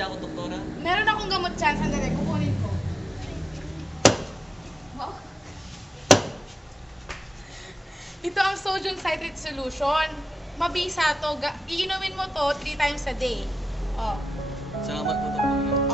siya ako, doktora? Meron akong gamot dyan. Sandali, kukunin ko. Wow. Ito ang sodium citrate solution. Mabisa to. Ga- iinumin mo to 3 times a day. Oh. Salamat po, doktora.